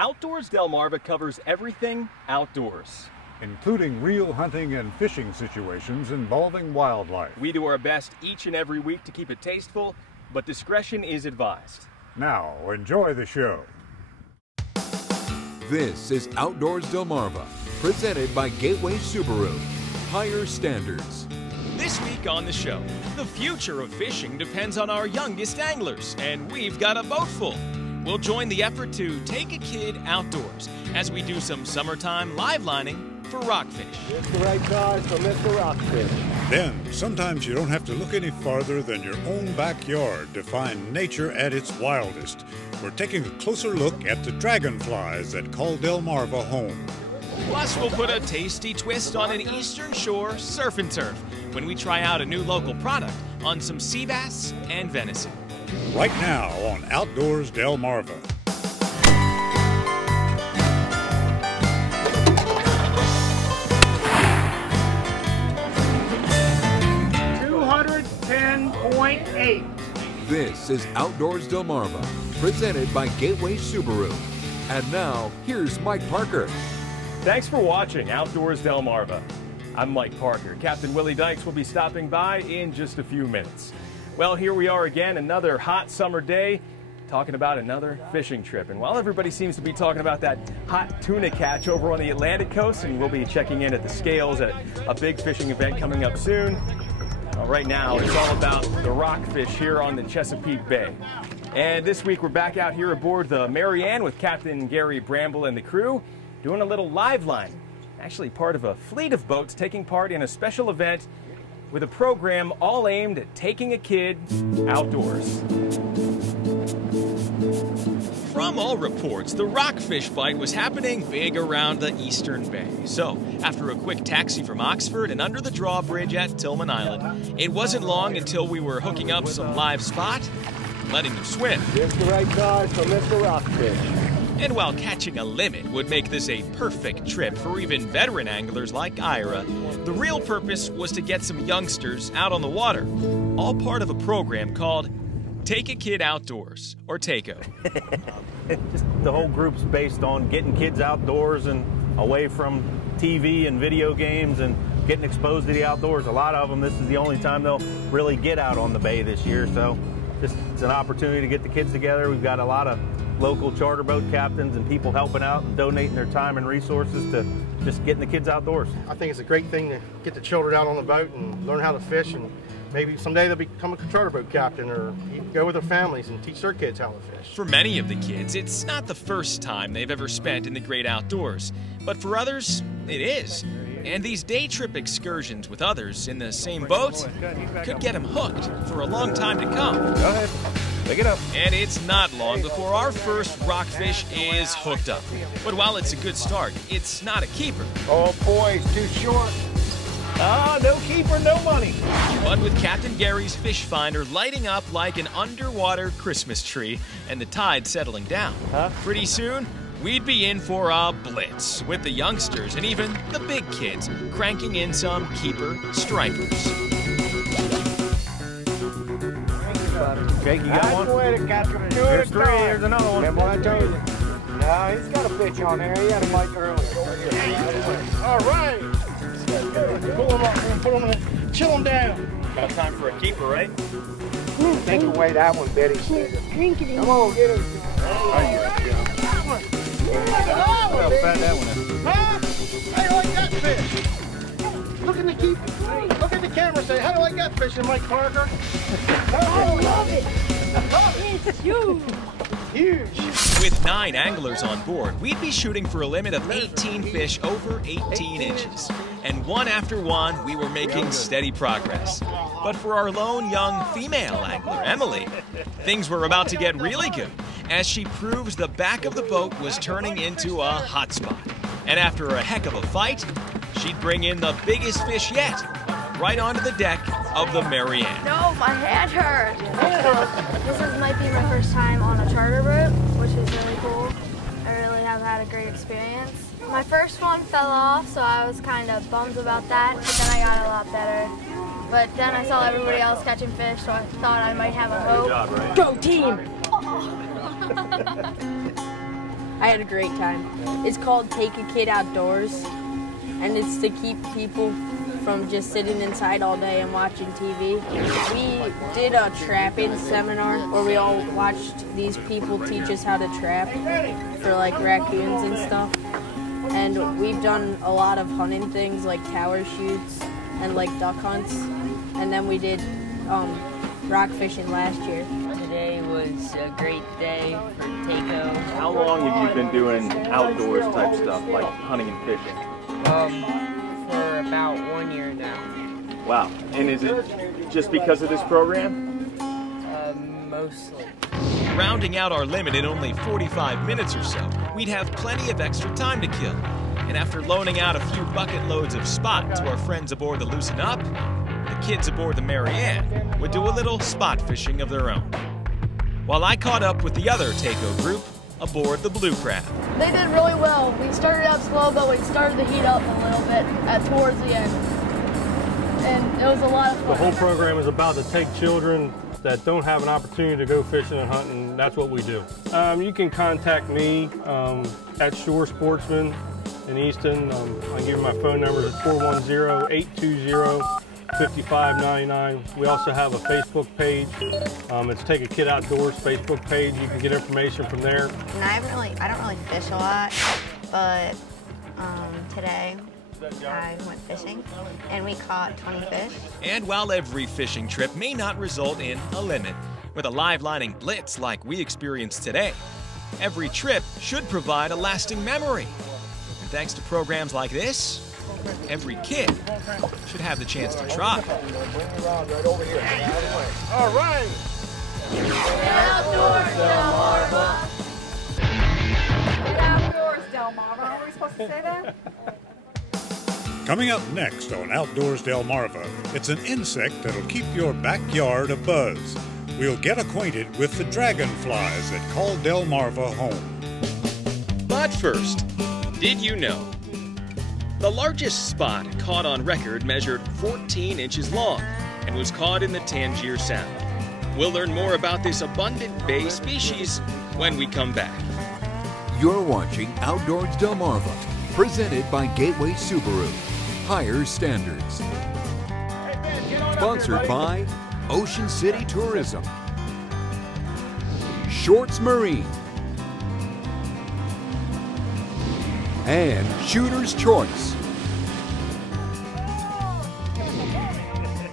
Outdoors Delmarva covers everything outdoors, including real hunting and fishing situations involving wildlife. We do our best each and every week to keep it tasteful, but discretion is advised. Now, enjoy the show. This is Outdoors Delmarva, presented by Gateway Subaru. Higher standards. This week on the show, the future of fishing depends on our youngest anglers, and we've got a boat full. We'll join the effort to take a kid outdoors as we do some summertime live lining for rockfish. It's the right size for Mr. Rockfish. Then, sometimes you don't have to look any farther than your own backyard to find nature at its wildest. We're taking a closer look at the dragonflies that call Delmarva home. Plus, we'll put a tasty twist on an Eastern Shore surf and turf when we try out a new local product on some sea bass and venison. Right now on Outdoors Delmarva. $210.8. This is Outdoors Delmarva, presented by Gateway Subaru. And now, here's Mike Parker. Thanks for watching Outdoors Delmarva. I'm Mike Parker. Captain Willie Dykes will be stopping by in just a few minutes. Well, here we are again, another hot summer day, talking about another fishing trip. And while everybody seems to be talking about that hot tuna catch over on the Atlantic coast, and we'll be checking in at the scales at a big fishing event coming up soon, right now it's all about the rockfish here on the Chesapeake Bay. And this week we're back out here aboard the Mary Ann with Captain Gary Bramble and the crew, doing a little live line. Actually part of a fleet of boats taking part in a special event with a program all aimed at taking a kid outdoors. From all reports, the rockfish fight was happening big around the Eastern Bay. So, after a quick taxi from Oxford and under the drawbridge at Tillman Island, it wasn't long until we were hooking up some live spot, letting them swim. It's the right size for Mr. Rockfish. And while catching a limit would make this a perfect trip for even veteran anglers like Ira, the real purpose was to get some youngsters out on the water, all part of a program called Take a Kid Outdoors, or TAKO. Just the whole group's based on getting kids outdoors and away from TV and video games and getting exposed to the outdoors. A lot of them, this is the only time they'll really get out on the bay this year, so just it's an opportunity to get the kids together. We've got a lot of local charter boat captains and people helping out and donating their time and resources to just getting the kids outdoors. I think it's a great thing to get the children out on the boat and learn how to fish, and maybe someday they'll become a charter boat captain or go with their families and teach their kids how to fish. For many of the kids, it's not the first time they've ever spent in the great outdoors, but for others, it is. And these day trip excursions with others in the same boat could get them hooked for a long time to come. Go ahead, pick it up. And it's not long before our first rockfish is hooked up. But while it's a good start, it's not a keeper. Oh boy, it's too short. No keeper, no money. But with Captain Gary's fish finder lighting up like an underwater Christmas tree and the tide settling down, pretty soon we'd be in for a blitz with the youngsters and even the big kids cranking in some keeper stripers. Jake, you got one? Way to catch him. Here's three, here's another one. Remember I told you? No, he's got a fish on there. He had a mic earlier. All right. Pull him up and pull him in. Chill him down. Got time for a keeper, right? Take away that one, Betty. Come on, get him. How fat that one is. How do you like that fish? Look at the keeper. Look at the camera and say, how do you like that fish, Mike Parker? I love it. It's huge. Huge. With 9 anglers on board, we'd be shooting for a limit of 18 fish over 18 inches. And one after one, we were making steady progress. But for our lone young female angler, Emily, things were about to get really good as she proves the back of the boat was turning into a hot spot. And after a heck of a fight, she'd bring in the biggest fish yet, right onto the deck of the Mary Ann. No, my hand hurts. Might be my first time on a charter boat, which is really cool. I really have had a great experience. My first one fell off, so I was kind of bummed about that, but then I got a lot better. But then I saw everybody else catching fish, so I thought I might have a hope. Good job, Ray. Go team! I had a great time. It's called Take a Kid Outdoors, and it's to keep people from just sitting inside all day and watching TV. We did a trapping seminar where we all watched these people teach us how to trap for like raccoons and stuff. And we've done a lot of hunting things like tower shoots and like duck hunts. And then we did rock fishing last year. Today was a great day for Takeo. How long have you been doing outdoors type stuff, like hunting and fishing? For about 1 year now. Wow. And is it just because of this program? Mostly. Rounding out our limit in only 45 minutes or so, we'd have plenty of extra time to kill. And after loaning out a few bucket loads of spot to our friends aboard the Loosen Up, the kids aboard the Marianne would do a little spot fishing of their own. While I caught up with the other Takeo group aboard the Blue Crab. They did really well. We started out slow, but we started to heat up a little bit towards the end. And it was a lot of fun. The whole program is about to take children that don't have an opportunity to go fishing and hunting. That's what we do. You can contact me at Shore Sportsman in Easton. I'll give you my phone number at 410-820-5599. We also have a Facebook page. It's Take a Kid Outdoors Facebook page. You can get information from there. And I don't really fish a lot, but today I went fishing and we caught 20 fish. And while every fishing trip may not result in a limit, with a live lining blitz like we experienced today, every trip should provide a lasting memory. And thanks to programs like this, every kid should have the chance to try. All right. Outdoors, Delmarva. Outdoors, Delmarva. Are we supposed to say that? Coming up next on Outdoors Delmarva, it's an insect that'll keep your backyard abuzz. We'll get acquainted with the dragonflies that call Delmarva home. But first, did you know? The largest spot caught on record measured 14 inches long and was caught in the Tangier Sound. We'll learn more about this abundant bay species when we come back. You're watching Outdoors Delmarva, presented by Gateway Subaru. Higher standards. Sponsored by Ocean City Tourism, Shorts Marine, and Shooter's Choice.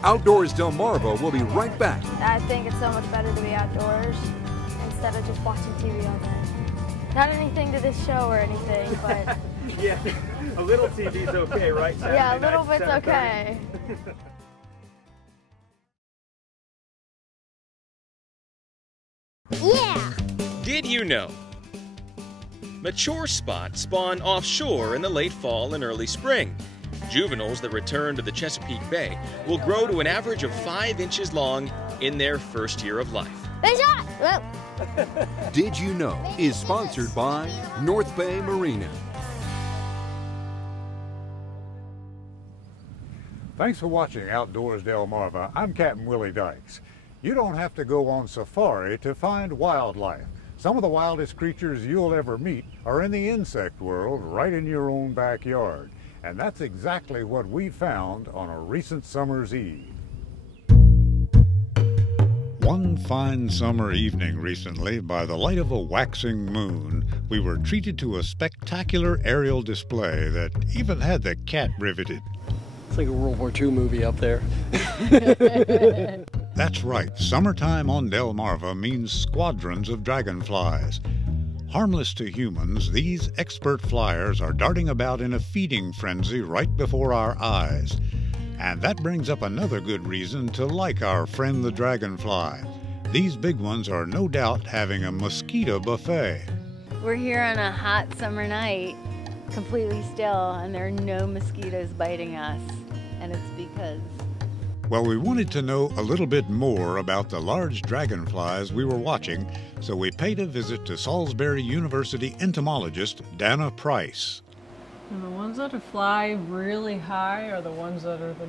Outdoors Delmarva will be right back. I think it's so much better to be outdoors instead of just watching TV all day. Not anything to this show or anything, but... Yeah, a little TV's okay, right? Saturday yeah, a little night, bit's okay. Yeah! Did you know? Mature spots spawn offshore in the late fall and early spring. Juveniles that return to the Chesapeake Bay will grow to an average of 5 inches long in their first year of life. Fish on! Whoa. Did You Know is sponsored by North Bay Marina. Thanks for watching Outdoors Delmarva. I'm Captain Willie Dykes. You don't have to go on safari to find wildlife. Some of the wildest creatures you'll ever meet are in the insect world, right in your own backyard. And that's exactly what we found on a recent summer's eve. One fine summer evening recently, by the light of a waxing moon, we were treated to a spectacular aerial display that even had the cat riveted. It's like a World War II movie up there. That's right, summertime on Delmarva means squadrons of dragonflies. Harmless to humans, these expert flyers are darting about in a feeding frenzy right before our eyes. And that brings up another good reason to like our friend the dragonfly. These big ones are no doubt having a mosquito buffet. We're here on a hot summer night, completely still, and there are no mosquitoes biting us. And it's because... Well, we wanted to know a little bit more about the large dragonflies we were watching, so we paid a visit to Salisbury University entomologist Dana Price. And the ones that fly really high are the ones that are the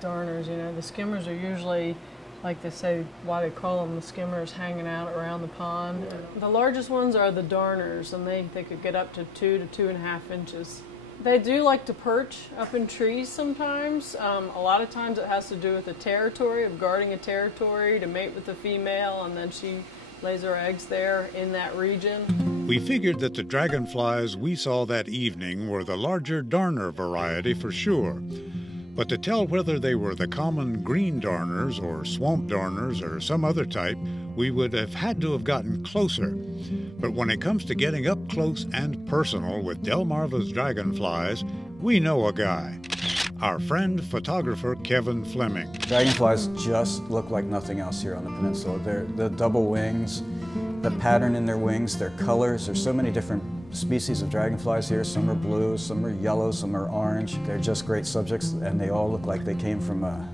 darners. You know, the skimmers are usually like they say, why they call them the skimmers, hanging out around the pond. The largest ones are the darners, and they could get up to 2 to 2.5 inches. They do like to perch up in trees sometimes. A lot of times it has to do with the territory, of guarding a territory to mate with the female, and then she lays her eggs there in that region. We figured that the dragonflies we saw that evening were the larger darner variety for sure. But to tell whether they were the common green darners or swamp darners or some other type, we would have had to have gotten closer. But when it comes to getting up close and personal with Delmarva's dragonflies, we know a guy. Our friend, photographer Kevin Fleming. Dragonflies just look like nothing else here on the peninsula. They're the double wings, the pattern in their wings, their colors. There's so many different species of dragonflies here. Some are blue, some are yellow, some are orange. They're just great subjects, and they all look like they came from a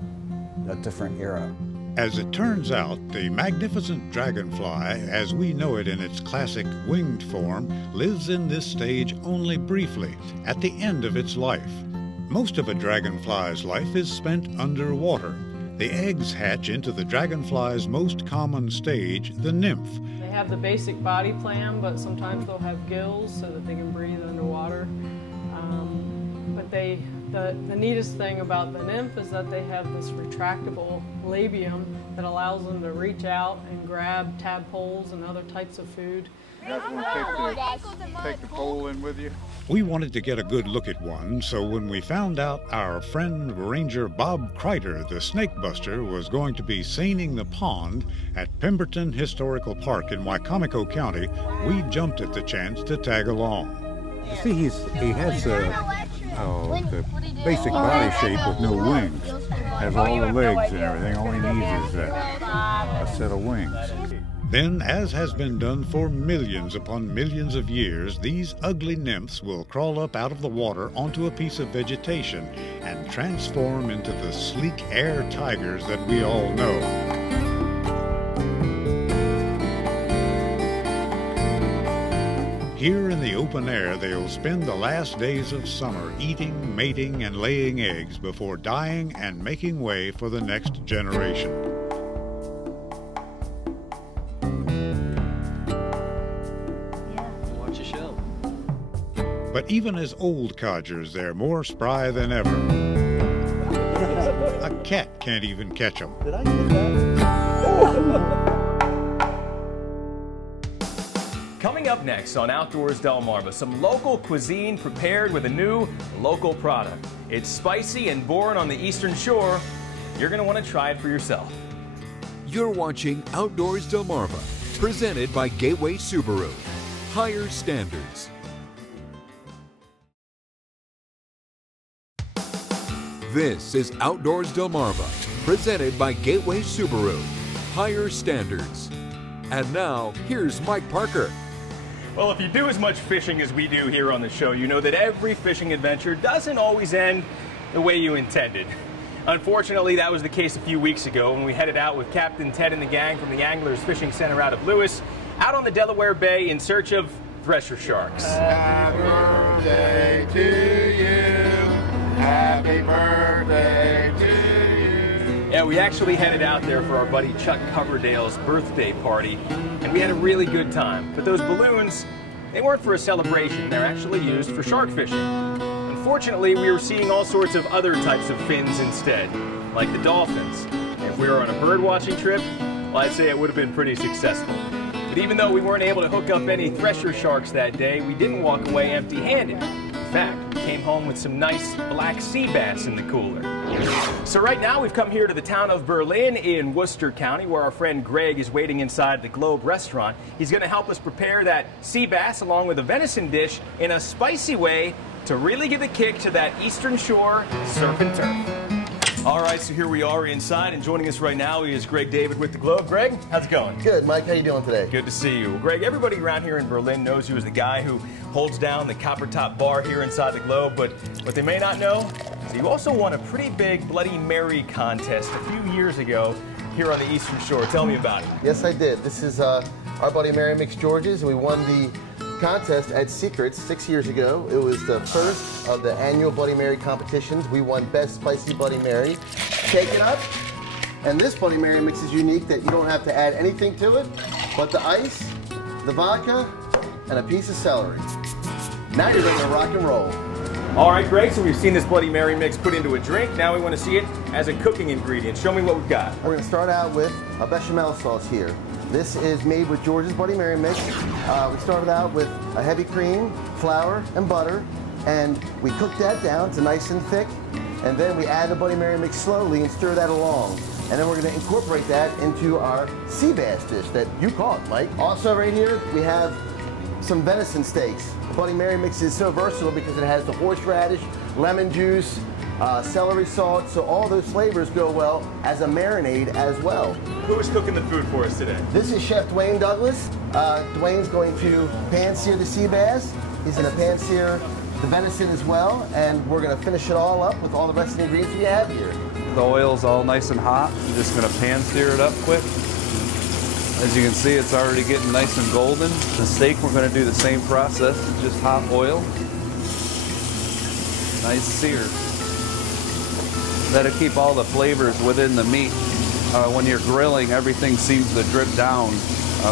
different era. As it turns out, the magnificent dragonfly, as we know it in its classic winged form, lives in this stage only briefly, at the end of its life. Most of a dragonfly's life is spent underwater. The eggs hatch into the dragonfly's most common stage, the nymph. They have the basic body plan, but sometimes they'll have gills so that they can breathe underwater. But the neatest thing about the nymph is that they have this retractable labium that allows them to reach out and grab tadpoles and other types of food. You guys want to take the pole in with you? We wanted to get a good look at one, so when we found out our friend Ranger Bob Kreiter, the snake buster, was going to be seining the pond at Pemberton Historical Park in Wicomico County, we jumped at the chance to tag along. See, he has the basic body shape with no wings. Has all the legs and everything. All he needs is a set of wings. Then, as has been done for millions upon millions of years, these ugly nymphs will crawl up out of the water onto a piece of vegetation and transform into the sleek air tigers that we all know. Here in the open air, they'll spend the last days of summer eating, mating, and laying eggs before dying and making way for the next generation. Watch the show. But even as old codgers, they're more spry than ever. A cat can't even catch them. Did I get that? Coming up next on Outdoors Delmarva, some local cuisine prepared with a new local product. It's spicy and born on the Eastern Shore. You're going to want to try it for yourself. You're watching Outdoors Delmarva, presented by Gateway Subaru. Higher standards. This is Outdoors Delmarva, presented by Gateway Subaru. Higher standards. And now, here's Mike Parker. Well, if you do as much fishing as we do here on the show, you know that every fishing adventure doesn't always end the way you intended. Unfortunately, that was the case a few weeks ago when we headed out with Captain Ted and the gang from the Anglers Fishing Center out of Lewis, out on the Delaware Bay in search of thresher sharks. Happy birthday to you. Happy birthday to you. Yeah, we actually headed out there for our buddy Chuck Coverdale's birthday party, and we had a really good time. But those balloons, they weren't for a celebration. They're actually used for shark fishing. Unfortunately, we were seeing all sorts of other types of fins instead, like the dolphins. And if we were on a bird watching trip, well, I'd say it would have been pretty successful. But even though we weren't able to hook up any thresher sharks that day, we didn't walk away empty-handed. In fact, we came home with some nice black sea bass in the cooler. So right now we've come here to the town of Berlin in Worcester County, where our friend Greg is waiting inside the Globe restaurant. He's going to help us prepare that sea bass along with a venison dish in a spicy way to really give a kick to that Eastern Shore surf and turf. All right, so here we are inside, and joining us right now is Greg David with the Globe. Greg, how's it going? Good, Mike. How you doing today? Good to see you. Well, Greg, everybody around here in Berlin knows you as the guy who holds down the copper top bar here inside the Globe, but what they may not know is you also won a pretty big Bloody Mary contest a few years ago here on the Eastern Shore. Tell me about it. Yes, I did. This is our Bloody Mary Mixed Georges, and we won the contest at Secrets 6 years ago. It was the first of the annual Bloody Mary competitions. We won Best Spicy Bloody Mary. Shake it up. And this Bloody Mary mix is unique that you don't have to add anything to it but the ice, the vodka, and a piece of celery. Now you're ready to rock and roll. All right, Greg, so we've seen this Bloody Mary mix put into a drink. Now we want to see it as a cooking ingredient. Show me what we've got. We're going to start out with a bechamel sauce here. This is made with George's Bloody Mary mix. We started out with a heavy cream, flour, and butter, and we cooked that down to nice and thick, and then we add the Bloody Mary mix slowly and stir that along. And then we're going to incorporate that into our sea bass dish that you caught, Mike. Also right here, we have some venison steaks. The Bloody Mary mix is so versatile because it has the horseradish, lemon juice, celery salt, so all those flavors go well as a marinade as well. Who is cooking the food for us today? This is Chef Dwayne Douglas. Dwayne's going to pan-sear the sea bass. He's going to pan-sear the venison as well, and we're going to finish it all up with all the rest of the ingredients we have here. The oil's all nice and hot. I'm just going to pan-sear it up quick. As you can see, it's already getting nice and golden. The steak, we're going to do the same process, just hot oil. Nice sear. That'll keep all the flavors within the meat. When you're grilling, everything seems to drip down.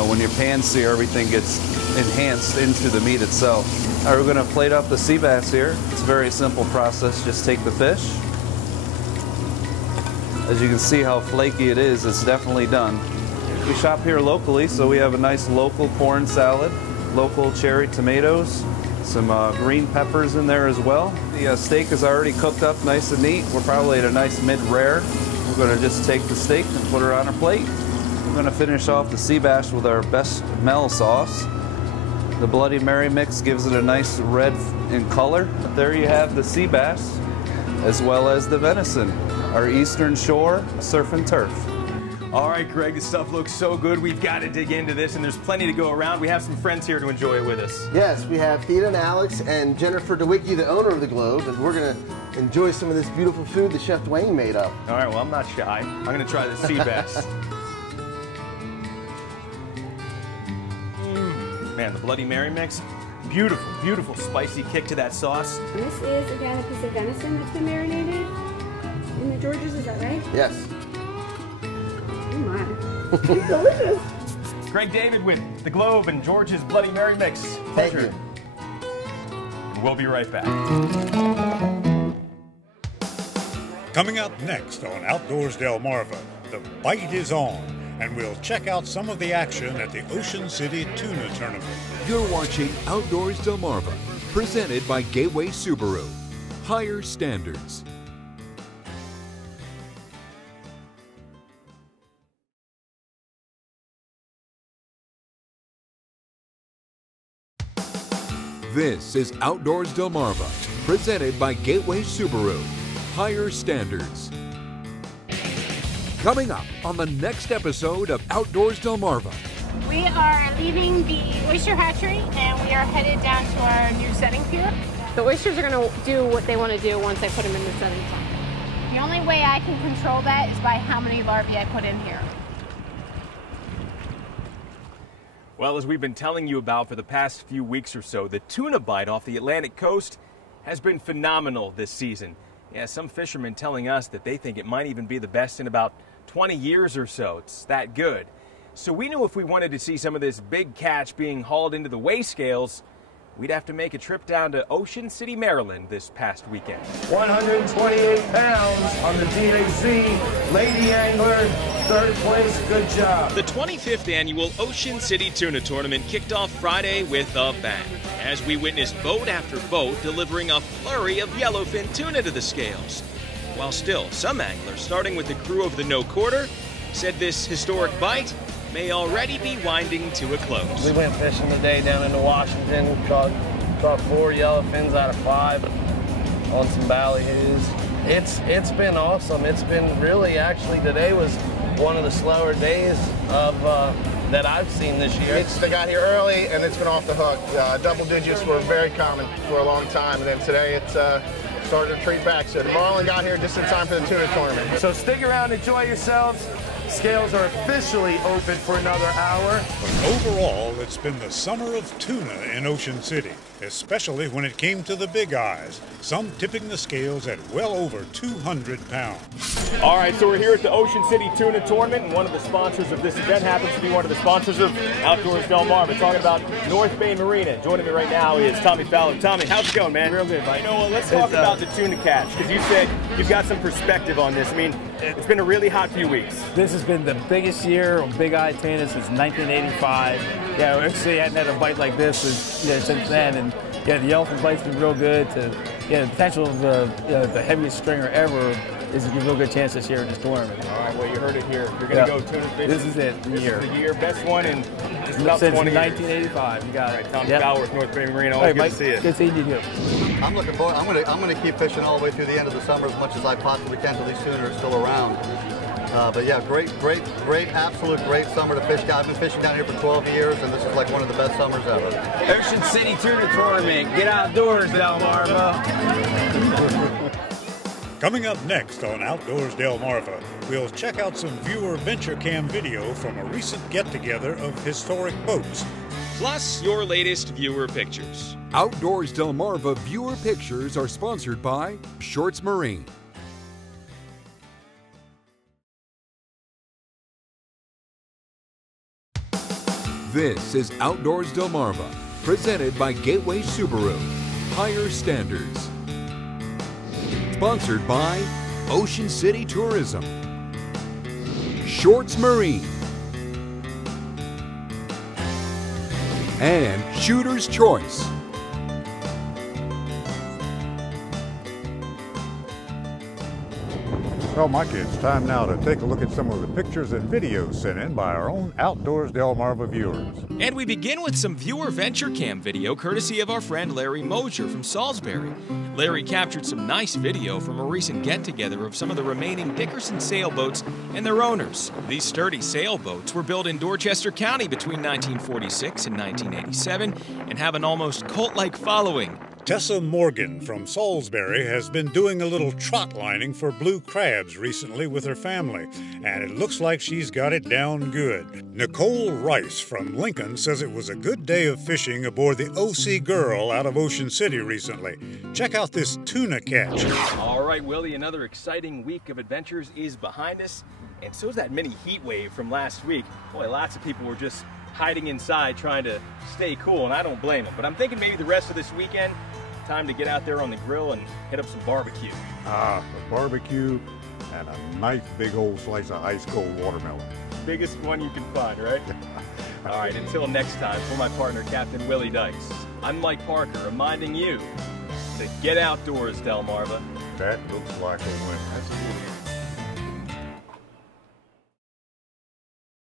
When you pan sear, everything gets enhanced into the meat itself. All right, we're going to plate up the sea bass here. It's a very simple process. Just take the fish. As you can see how flaky it is, it's definitely done. We shop here locally, so we have a nice local corn salad, local cherry tomatoes, some green peppers in there as well. The steak is already cooked up nice and neat. We're probably at a nice mid-rare. We're going to just take the steak and put her on our plate. We're going to finish off the sea bass with our bechamel sauce. The Bloody Mary mix gives it a nice red in color. There you have the sea bass, as well as the venison, our Eastern Shore surf and turf. All right, Greg, this stuff looks so good. We've got to dig into this, and there's plenty to go around. We have some friends here to enjoy it with us. Yes, we have Theda and Alex and Jennifer DeWicki, the owner of the Globe, and we're going to enjoy some of this beautiful food that Chef Dwayne made up. All right, well, I'm not shy. I'm going to try the sea bass. Man, the Bloody Mary mix, beautiful, beautiful spicy kick to that sauce. This is, again, a piece of venison that's been marinated in the George's, is that right? Yes. Oh my. It's delicious. Greg David with the Globe and George's Bloody Mary mix. Thank you. We'll be right back. Coming up next on Outdoors Delmarva, the bite is on, and we'll check out some of the action at the Ocean City Tuna Tournament. You're watching Outdoors Delmarva, presented by Gateway Subaru. Higher standards. This is Outdoors Delmarva, presented by Gateway Subaru. Higher standards. Coming up on the next episode of Outdoors Delmarva. We are leaving the oyster hatchery and we are headed down to our new setting pier. The oysters are going to do what they want to do once I put them in the setting pond. The only way I can control that is by how many larvae I put in here. Well, as we've been telling you about for the past few weeks or so, the tuna bite off the Atlantic coast has been phenomenal this season. Yeah, some fishermen telling us that they think it might even be the best in about 20 years or so. It's that good. So we knew if we wanted to see some of this big catch being hauled into the weigh scales, we'd have to make a trip down to Ocean City, Maryland this past weekend. 128 pounds on the DAC. Lady angler, third place, good job. The 25th annual Ocean City Tuna Tournament kicked off Friday with a bang, as we witnessed boat after boat delivering a flurry of yellowfin tuna to the scales. While still, some anglers, starting with the crew of the No Quarter, said this historic bite may already be winding to a close. We went fishing today down into Washington, caught 4 yellowfins out of 5 on some ballyhoos. It's been awesome. It's been really, actually, today was one of the slower days of that I've seen this year. They got here early and it's been off the hook. Double digits were very common for a long time, and then today it's started to treat back. So Marlin got here just in time for the tuna tournament. So stick around, enjoy yourselves. Scales are officially open for another hour. But overall, it's been the summer of tuna in Ocean City, especially when it came to the big eyes, some tipping the scales at well over 200 pounds. All right, so we're here at the Ocean City Tuna Tournament, and one of the sponsors of this event happens to be one of the sponsors of Outdoors Delmarva. Talking about North Bay Marina. Joining me right now is Tommy Fowler. Tommy, how's it going, man? Real good, Mike. You know what, let's talk about the tuna catch, because you said you've got some perspective on this. I mean, it's been a really hot few weeks. This has been the biggest year of big eye tuna since 1985. Yeah, we actually hadn't had a bite like this since then, and yeah, the elephant bite's been real good. The potential of the heaviest stringer ever is a real good chance this year in this tournament. All right, well, you heard it here. You're going to go tuna fishing. This is it, This is the year. Best one in just about since 20 1985. years. You got it. it. All right, Tommy Fowler with North Bay Marina. Always good to see you. Good seeing you too. I'm looking forward. I'm going to keep fishing all the way through the end of the summer as much as I possibly can till these tuna are still around. But yeah, great, absolute great summer to fish. I've been fishing down here for 12 years, and this is like one of the best summers ever. Ocean City Tuna Tournament. Get outdoors, Delmarva. Coming up next on Outdoors Delmarva, we'll check out some viewer Venture Cam video from a recent get-together of historic boats. Plus, your latest viewer pictures. Outdoors Delmarva viewer pictures are sponsored by Shorts Marine. This is Outdoors Delmarva, presented by Gateway Subaru. Higher standards. Sponsored by Ocean City Tourism, Shorts Marine, and Shooter's Choice. Well, Mike, it's time now to take a look at some of the pictures and videos sent in by our own Outdoors Delmarva viewers. And we begin with some viewer Venture Cam video courtesy of our friend Larry Mosier from Salisbury. Larry captured some nice video from a recent get-together of some of the remaining Dickerson sailboats and their owners. These sturdy sailboats were built in Dorchester County between 1946 and 1987 and have an almost cult-like following. Tessa Morgan from Salisbury has been doing a little trot lining for blue crabs recently with her family, and it looks like she's got it down good. Nicole Rice from Lincoln says it was a good day of fishing aboard the OC Girl out of Ocean City recently. Check out this tuna catch. All right, Willie, another exciting week of adventures is behind us, and so is that mini heat wave from last week. Boy, lots of people were just hiding inside trying to stay cool, and I don't blame them. But I'm thinking maybe the rest of this weekend, time to get out there on the grill and hit up some barbecue. A barbecue and a nice big old slice of ice cold watermelon. Biggest one you can find, right? All right, until next time, for my partner, Captain Willie Dykes, I'm Mike Parker, reminding you to get outdoors, Delmarva. That looks like a win. That's cool.